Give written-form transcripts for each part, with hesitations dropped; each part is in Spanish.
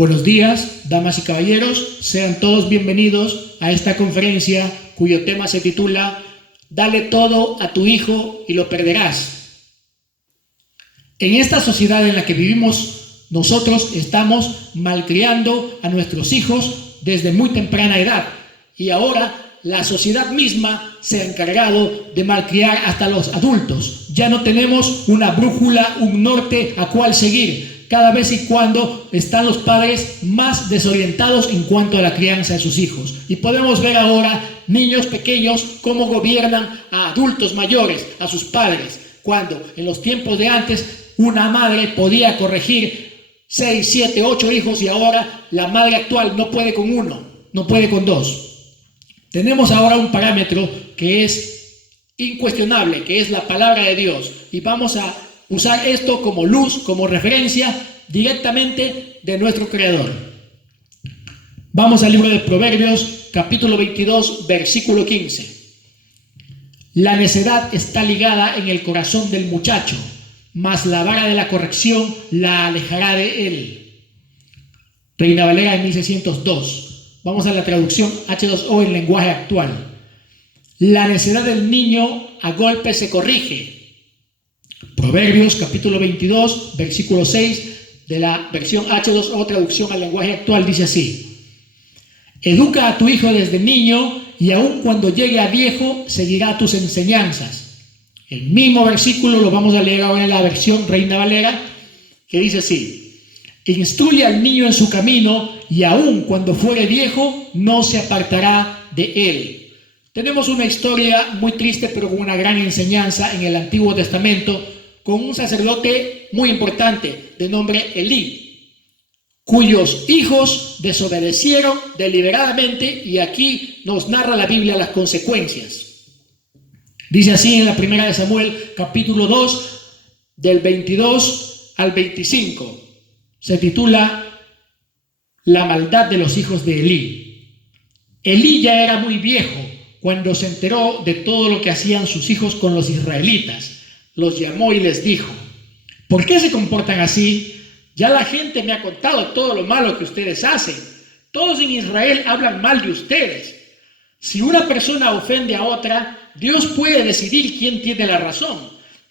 Buenos días, damas y caballeros, sean todos bienvenidos a esta conferencia cuyo tema se titula Dale todo a tu hijo y lo perderás. En esta sociedad en la que vivimos, nosotros estamos malcriando a nuestros hijos desde muy temprana edad y ahora la sociedad misma se ha encargado de malcriar hasta los adultos. Ya no tenemos una brújula, un norte a cual seguir. Cada vez y cuando están los padres más desorientados en cuanto a la crianza de sus hijos. Y podemos ver ahora niños pequeños cómo gobiernan a adultos mayores, a sus padres, cuando en los tiempos de antes una madre podía corregir 6, 7, 8 hijos y ahora la madre actual no puede con uno, no puede con dos. Tenemos ahora un parámetro que es incuestionable, que es la palabra de Dios, y vamos a usar esto como luz, como referencia directamente de nuestro Creador. Vamos al libro de Proverbios, capítulo 22, versículo 15. La necedad está ligada en el corazón del muchacho, mas la vara de la corrección la alejará de él. Reina Valera de 1602. Vamos a la traducción H2O en lenguaje actual. La necedad del niño a golpe se corrige. Proverbios capítulo 22, versículo 6 de la versión H2O, traducción al lenguaje actual, dice así: Educa a tu hijo desde niño y aun cuando llegue a viejo seguirá tus enseñanzas. El mismo versículo lo vamos a leer ahora en la versión Reina Valera, que dice así: Instruye al niño en su camino y aun cuando fuere viejo no se apartará de él. Tenemos una historia muy triste pero con una gran enseñanza en el Antiguo Testamento con un sacerdote muy importante de nombre Elí, cuyos hijos desobedecieron deliberadamente, y aquí nos narra la Biblia las consecuencias. Dice así en la primera de Samuel, capítulo 2, del 22 al 25. Se titula La maldad de los hijos de Elí. Elí ya era muy viejo cuando se enteró de todo lo que hacían sus hijos con los israelitas. Los llamó y les dijo: ¿por qué se comportan así? Ya la gente me ha contado todo lo malo que ustedes hacen. Todos en Israel hablan mal de ustedes. Si una persona ofende a otra, Dios puede decidir quién tiene la razón.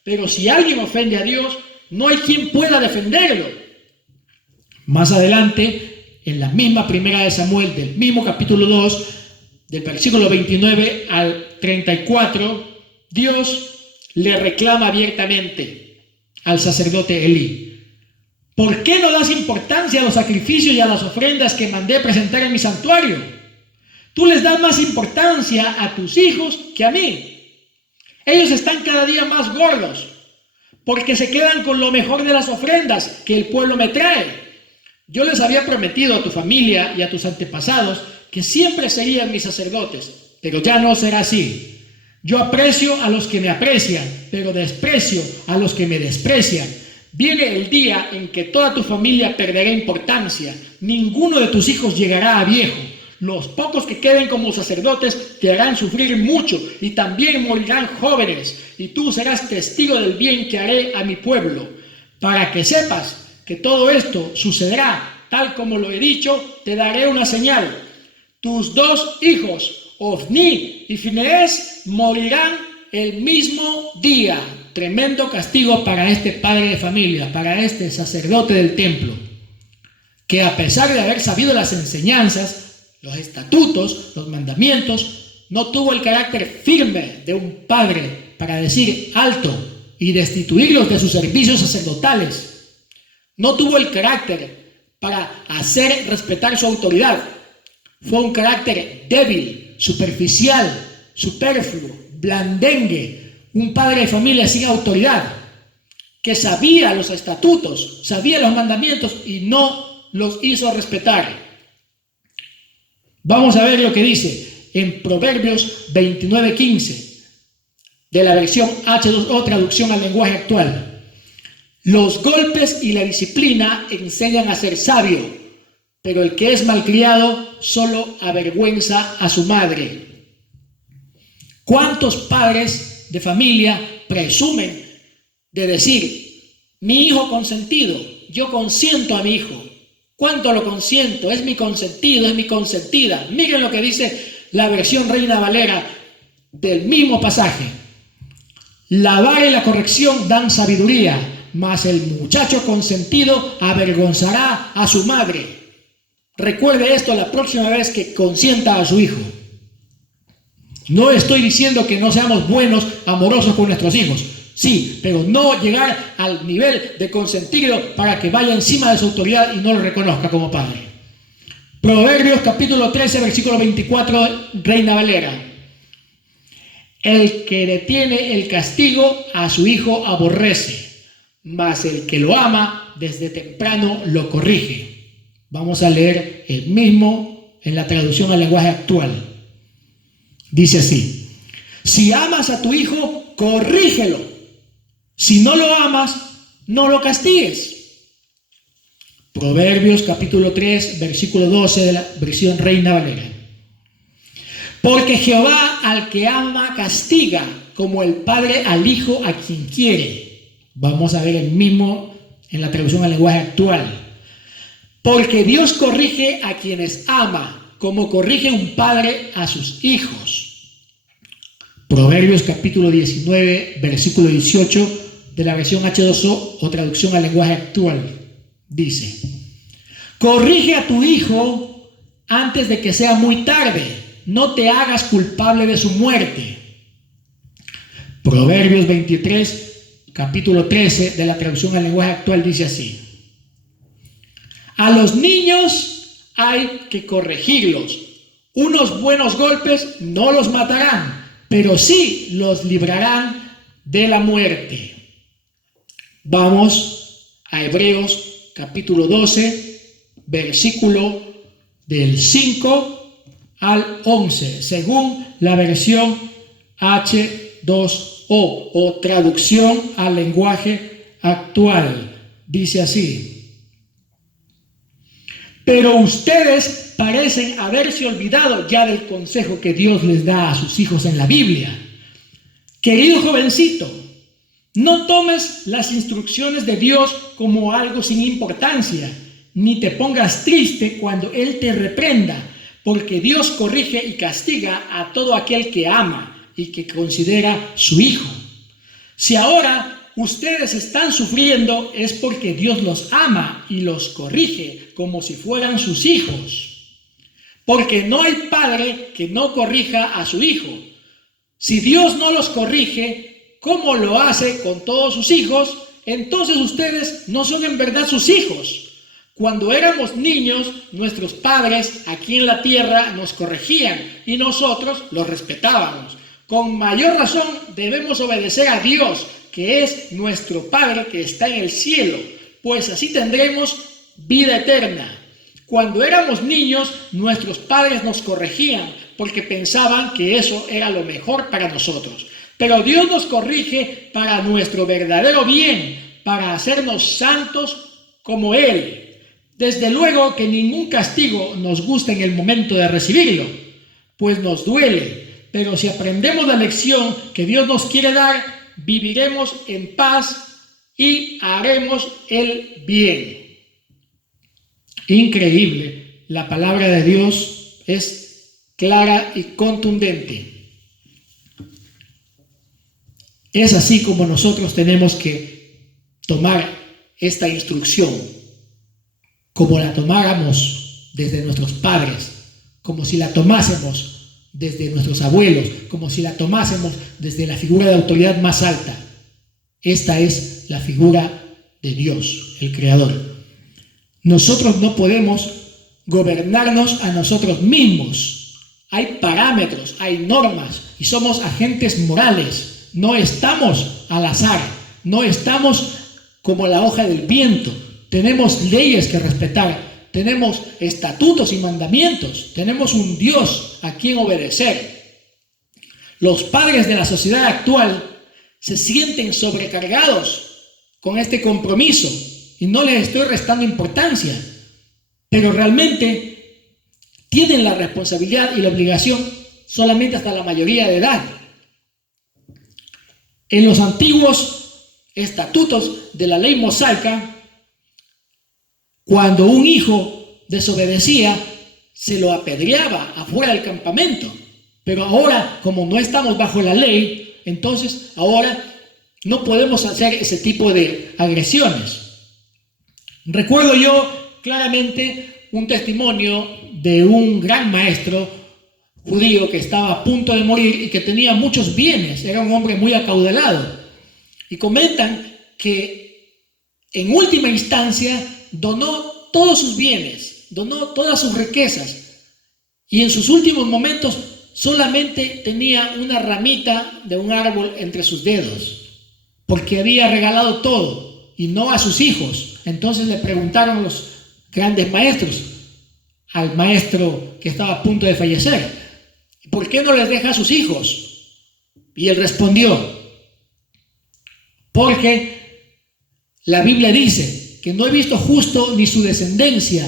Pero si alguien ofende a Dios, no hay quien pueda defenderlo. Más adelante, en la misma primera de Samuel, del mismo capítulo 2, del versículo 29 al 34, Dios le reclama abiertamente al sacerdote Elí: ¿por qué no das importancia a los sacrificios y a las ofrendas que mandé presentar en mi santuario? Tú les das más importancia a tus hijos que a mí. Ellos están cada día más gordos porque se quedan con lo mejor de las ofrendas que el pueblo me trae. Yo les había prometido a tu familia y a tus antepasados que siempre serían mis sacerdotes, pero ya no será así. Yo aprecio a los que me aprecian, pero desprecio a los que me desprecian. Viene el día en que toda tu familia perderá importancia. Ninguno de tus hijos llegará a viejo. Los pocos que queden como sacerdotes te harán sufrir mucho y también morirán jóvenes. Y tú serás testigo del bien que haré a mi pueblo. Para que sepas que todo esto sucederá tal como lo he dicho, te daré una señal. Tus dos hijos, Ofni y Finees, morirán el mismo día. Tremendo castigo para este padre de familia, para este sacerdote del templo, que a pesar de haber sabido las enseñanzas, los estatutos, los mandamientos, no tuvo el carácter firme de un padre para decir alto y destituirlos de sus servicios sacerdotales. No tuvo el carácter para hacer respetar su autoridad. Fue un carácter débil, superficial, superfluo, blandengue, un padre de familia sin autoridad, que sabía los estatutos, sabía los mandamientos y no los hizo respetar. Vamos a ver lo que dice en Proverbios 29:15 de la versión H2O, traducción al lenguaje actual. Los golpes y la disciplina enseñan a ser sabio, pero el que es malcriado solo avergüenza a su madre. ¿Cuántos padres de familia presumen de decir: mi hijo consentido, yo consiento a mi hijo? ¿Cuánto lo consiento? Es mi consentido, es mi consentida. Miren lo que dice la versión Reina Valera del mismo pasaje. La vara y la corrección dan sabiduría, mas el muchacho consentido avergonzará a su madre. Recuerde esto la próxima vez que consienta a su hijo. No estoy diciendo que no seamos buenos, amorosos con nuestros hijos. Sí, pero no llegar al nivel de consentido para que vaya encima de su autoridad y no lo reconozca como padre. Proverbios capítulo 13, versículo 24, Reina Valera. El que detiene el castigo a su hijo aborrece, mas el que lo ama desde temprano lo corrige. Vamos a leer el mismo en la traducción al lenguaje actual. Dice así: si amas a tu hijo, corrígelo. Si no lo amas, no lo castigues. Proverbios capítulo 3, versículo 12 de la versión Reina Valera. Porque Jehová al que ama castiga, como el padre al hijo a quien quiere. Vamos a ver el mismo en la traducción al lenguaje actual. Porque Dios corrige a quienes ama, como corrige un padre a sus hijos. Proverbios capítulo 19, versículo 18 de la versión H2O o traducción al lenguaje actual. Dice: corrige a tu hijo antes de que sea muy tarde, no te hagas culpable de su muerte. Proverbios 23, capítulo 13 de la traducción al lenguaje actual dice así: a los niños hay que corregirlos. Unos buenos golpes no los matarán, pero sí los librarán de la muerte. Vamos a Hebreos capítulo 12, versículo del 5 al 11, según la versión H2O o traducción al lenguaje actual. Dice así: pero ustedes parecen haberse olvidado ya del consejo que Dios les da a sus hijos en la Biblia. Querido jovencito, no tomes las instrucciones de Dios como algo sin importancia, ni te pongas triste cuando Él te reprenda, porque Dios corrige y castiga a todo aquel que ama y que considera su hijo. Si ahora ustedes están sufriendo, es porque Dios los ama y los corrige como si fueran sus hijos. Porque no hay padre que no corrija a su hijo. Si Dios no los corrige, ¿cómo lo hace con todos sus hijos? Entonces ustedes no son en verdad sus hijos. Cuando éramos niños, nuestros padres aquí en la tierra nos corregían y nosotros los respetábamos. Con mayor razón debemos obedecer a Dios, que es nuestro Padre que está en el cielo, pues así tendremos vida eterna. Cuando éramos niños, nuestros padres nos corregían porque pensaban que eso era lo mejor para nosotros. Pero Dios nos corrige para nuestro verdadero bien, para hacernos santos como Él. Desde luego que ningún castigo nos gusta en el momento de recibirlo, pues nos duele. Pero si aprendemos la lección que Dios nos quiere dar, viviremos en paz y haremos el bien. Increíble, la palabra de Dios es clara y contundente. Es así como nosotros tenemos que tomar esta instrucción, como la tomáramos desde nuestros padres, como si la tomásemos desde nuestros abuelos, como si la tomásemos desde la figura de autoridad más alta. Esta es la figura de Dios, el Creador. Nosotros no podemos gobernarnos a nosotros mismos. Hay parámetros, hay normas y somos agentes morales. No estamos al azar, no estamos como la hoja del viento. Tenemos leyes que respetar, tenemos estatutos y mandamientos, tenemos un Dios a quien obedecer. Los padres de la sociedad actual se sienten sobrecargados con este compromiso y no les estoy restando importancia, pero realmente tienen la responsabilidad y la obligación solamente hasta la mayoría de edad. En los antiguos estatutos de la ley mosaica, Cuando un hijo desobedecía, se lo apedreaba afuera del campamento. Pero ahora, como no estamos bajo la ley, entonces ahora no podemos hacer ese tipo de agresiones. Recuerdo yo claramente un testimonio de un gran maestro judío que estaba a punto de morir y que tenía muchos bienes, era un hombre muy acaudalado. Y comentan que en última instancia donó todos sus bienes, donó todas sus riquezas, y en sus últimos momentos solamente tenía una ramita de un árbol entre sus dedos, porque había regalado todo y no a sus hijos. Entonces le preguntaron los grandes maestros al maestro que estaba a punto de fallecer: ¿por qué no les deja a sus hijos? Y él respondió: porque la Biblia dice que no he visto justo ni su descendencia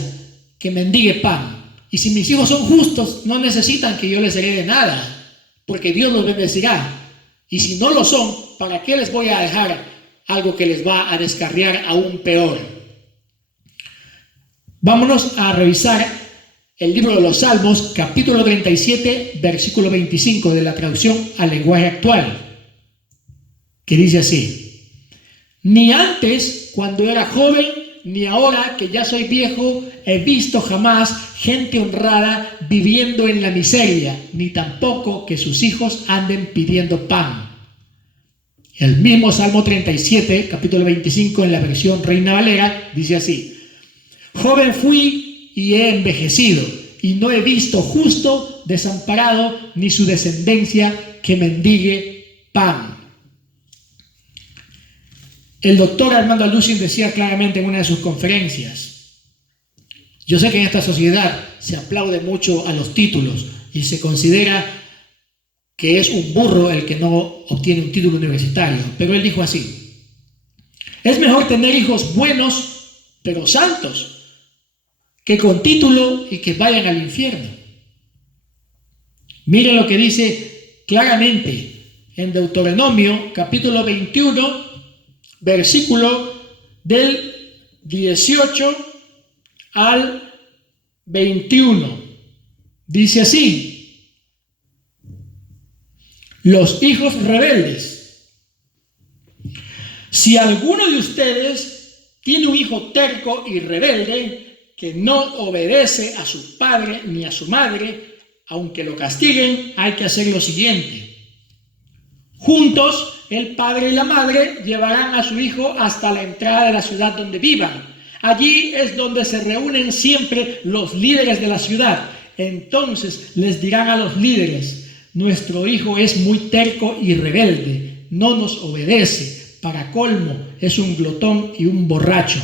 que mendigue pan. Y si mis hijos son justos, no necesitan que yo les herede nada, porque Dios los bendecirá. Y si no lo son, ¿para qué les voy a dejar algo que les va a descarriar aún peor? Vámonos a revisar el libro de los Salmos, capítulo 37, versículo 25 de la traducción al lenguaje actual, que dice así: ni antes, cuando era joven, ni ahora que ya soy viejo, he visto jamás gente honrada viviendo en la miseria, ni tampoco que sus hijos anden pidiendo pan. El mismo Salmo 37, capítulo 25, en la versión Reina Valera, dice así: joven fui y he envejecido, y no he visto justo desamparado, ni su descendencia que mendigue pan. El doctor Armando Alducin decía claramente en una de sus conferencias: yo sé que en esta sociedad se aplaude mucho a los títulos y se considera que es un burro el que no obtiene un título universitario, pero él dijo así: es mejor tener hijos buenos pero santos que con título y que vayan al infierno. Miren lo que dice claramente en Deuteronomio capítulo 21, versículo del 18 al 21. Dice así: los hijos rebeldes. Si alguno de ustedes tiene un hijo terco y rebelde que no obedece a su padre ni a su madre, aunque lo castiguen, hay que hacer lo siguiente: juntos el padre y la madre llevarán a su hijo hasta la entrada de la ciudad donde vivan. Allí es donde se reúnen siempre los líderes de la ciudad. Entonces les dirán a los líderes: nuestro hijo es muy terco y rebelde, no nos obedece, para colmo es un glotón y un borracho.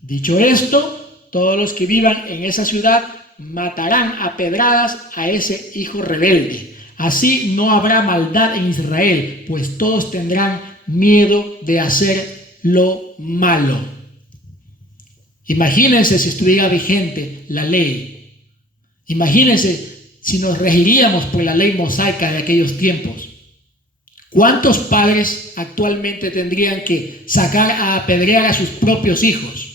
Dicho esto, todos los que vivan en esa ciudad matarán a pedradas a ese hijo rebelde. Así no habrá maldad en Israel, pues todos tendrán miedo de hacer lo malo. Imagínense si estuviera vigente la ley. Imagínense si nos regiríamos por la ley mosaica de aquellos tiempos. ¿Cuántos padres actualmente tendrían que sacar a apedrear a sus propios hijos?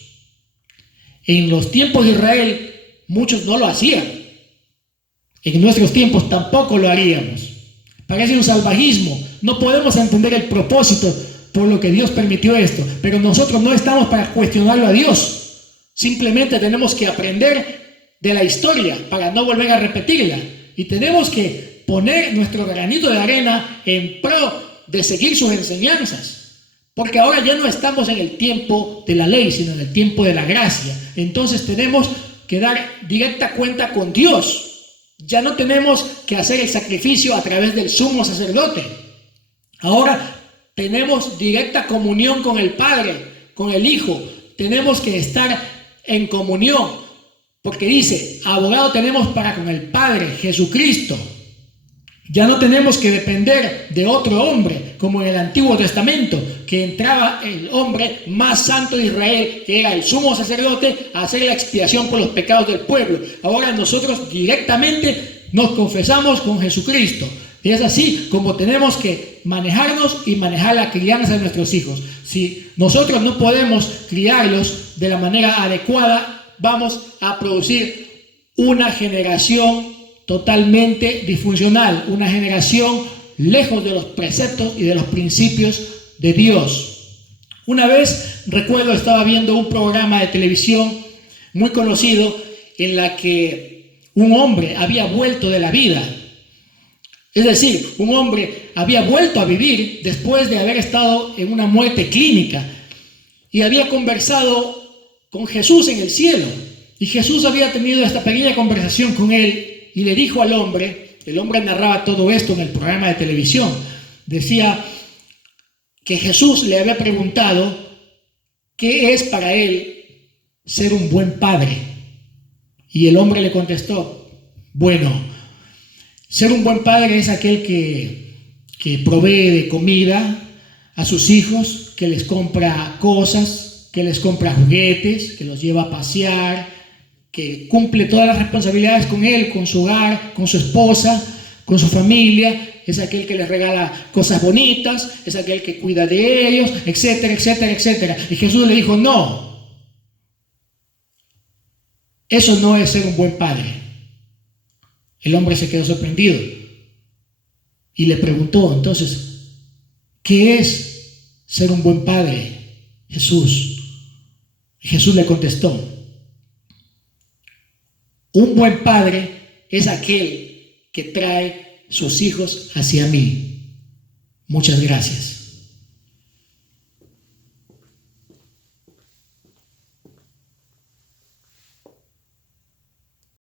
En los tiempos de Israel muchos no lo hacían. En nuestros tiempos tampoco lo haríamos. Parece un salvajismo. No podemos entender el propósito por lo que Dios permitió esto. Pero nosotros no estamos para cuestionarlo a Dios. Simplemente tenemos que aprender de la historia para no volver a repetirla. Y tenemos que poner nuestro granito de arena en pro de seguir sus enseñanzas. Porque ahora ya no estamos en el tiempo de la ley, sino en el tiempo de la gracia. Entonces tenemos que dar directa cuenta con Dios. Ya no tenemos que hacer el sacrificio a través del sumo sacerdote. Ahora tenemos directa comunión con el Padre, con el Hijo. Tenemos que estar en comunión, porque dice: abogado tenemos para con el Padre, Jesucristo. Ya no tenemos que depender de otro hombre, como en el Antiguo Testamento, que entraba el hombre más santo de Israel, que era el sumo sacerdote, a hacer la expiación por los pecados del pueblo. Ahora nosotros directamente nos confesamos con Jesucristo. Y es así como tenemos que manejarnos y manejar la crianza de nuestros hijos. Si nosotros no podemos criarlos de la manera adecuada, vamos a producir una generación totalmente disfuncional, una generación lejos de los preceptos y de los principios de Dios. Una vez, recuerdo, estaba viendo un programa de televisión muy conocido en la que un hombre había vuelto de la vida. Es decir, un hombre había vuelto a vivir después de haber estado en una muerte clínica y había conversado con Jesús en el cielo. Y Jesús había tenido esta pequeña conversación con él y le dijo al hombre, el hombre narraba todo esto en el programa de televisión, decía que Jesús le había preguntado qué es para él ser un buen padre. Y el hombre le contestó, bueno, ser un buen padre es aquel que provee de comida a sus hijos, que les compra cosas, que les compra juguetes, que los lleva a pasear, que cumple todas las responsabilidades con él, con su hogar, con su esposa, con su familia. Es aquel que les regala cosas bonitas, es aquel que cuida de ellos, etcétera, etcétera, etcétera. Y Jesús le dijo, no, eso no es ser un buen padre. El hombre se quedó sorprendido y le preguntó, entonces, ¿qué es ser un buen padre, Jesús? Y Jesús le contestó, un buen padre es aquel que trae sus hijos hacia mí. Muchas gracias.